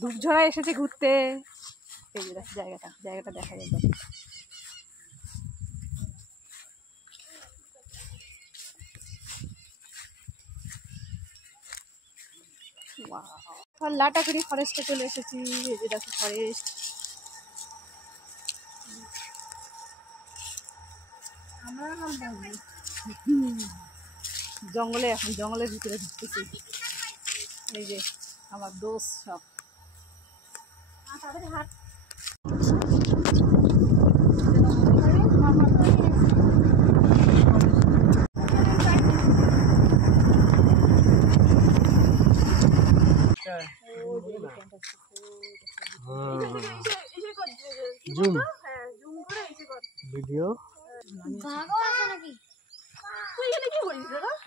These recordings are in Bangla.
ধূপঝড়া এসেছে ঘুরতে। এই যে জায়গাটা দেখা যাবে। লাটাগুড়ি ফরেস্টে চলে এসেছি। এই যে দেখো ফরেস্ট। জঙ্গলে এখন জঙ্গলের ভিতরে ঢুকতেছি। এই যে আমার দোস্ত সব হাট। ভিডিও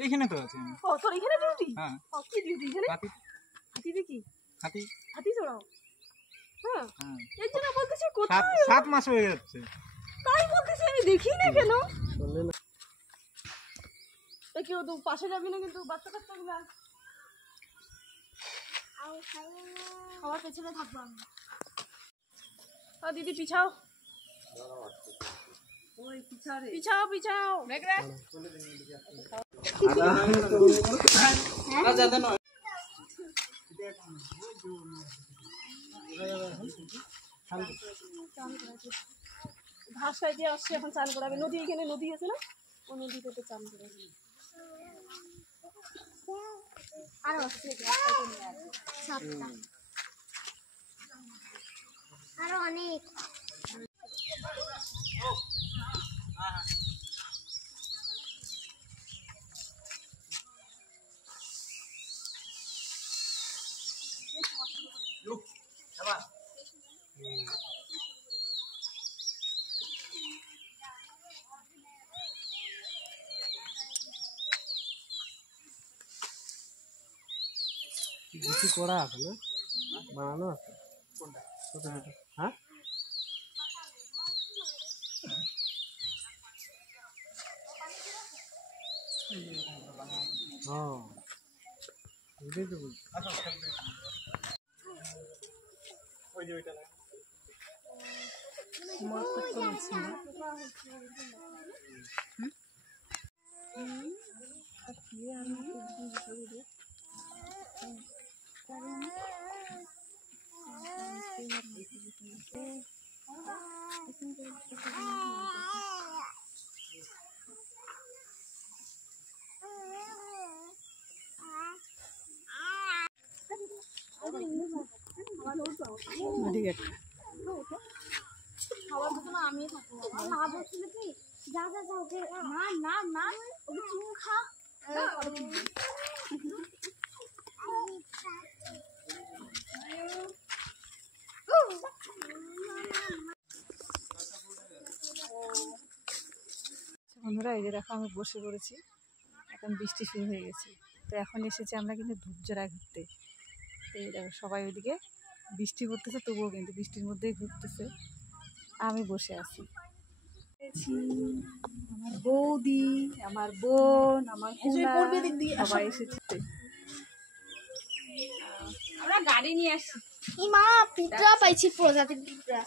এখানে তো আছে। তোর এখানে ডিউটি? হ্যাঁ। কি ডিউটি এখানে? হাতি দেখি। হাতি চড়াও? হ্যাঁ। এর জন্য বলতেছি কোথায়? 7 মাস হয়ে যাচ্ছে। তাই বলতেছি আমি দেখি না কেন? কেউ তো পাশে যাবি না কিন্তু বাচ্চা কাচ্চাগুলো আমার পেছনে থাকবো আমি। দিদি পিছাও, পিছাও পিছাও। ঘাস খাইতে আসছে, এখন চান করাবে। নদী, এখানে নদী আছে না, ও নদীতে চান করাবে। আরো অনেক বেশি করা আছে না, বানানো আছে। হ্যাঁ ওইটাই তো বলছি। ওই যে ওইটা খাওয়ার জন্য আমি থাকবো না। বলছিল কি যা যা যা ওকে না না না ওকে চুমু খা। বন্ধুরা এই যে দেখো আমি বসে পড়েছি, এখন বৃষ্টি শুরু হয়ে গেছে। তো এখন এসেছি আমরা কিন্তু ধূপঝড়া ঘুরতে। এই দেখো সবাই ওইদিকে বৃষ্টি পড়তেছে, তবুও কিন্তু বৃষ্টির মধ্যেই ঘুরতেছে, আমি বসে আছি। আমার বৌদি, আমার বোন, আমার সবাই এসেছে। আমরা গাড়ি নিয়ে আসছি। মা পিঁপড়া পাইছি, প্রজাতির পিঁপড়া।